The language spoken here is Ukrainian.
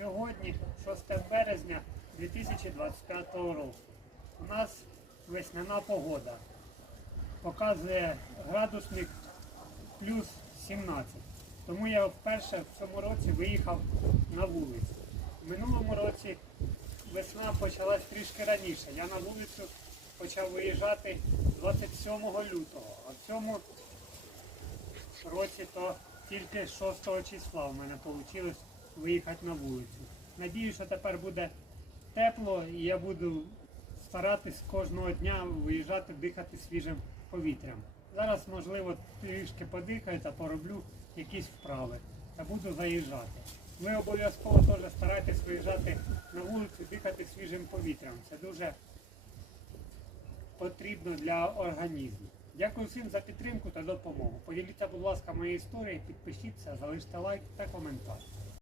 Сьогодні, 6 березня 2025 року. У нас весняна погода. Показує градусник плюс 17. Тому я вперше в цьому році виїхав на вулицю. В минулому році весна почалась трішки раніше. Я на вулицю почав виїжджати 27 лютого, а в цьому році то тільки 6 числа в мене вийшло виїхати на вулицю. Надію, що тепер буде тепло і я буду старатись кожного дня виїжджати, дихати свіжим повітрям. Зараз, можливо, трішки подихаю та пороблю якісь вправи та буду заїжджати. Ви обов'язково теж старайтесь виїжджати на вулицю, дихати свіжим повітрям. Це дуже потрібно для організму. Дякую всім за підтримку та допомогу. Поділіться, будь ласка, моєю історією, підпишіться, залиште лайк та коментар.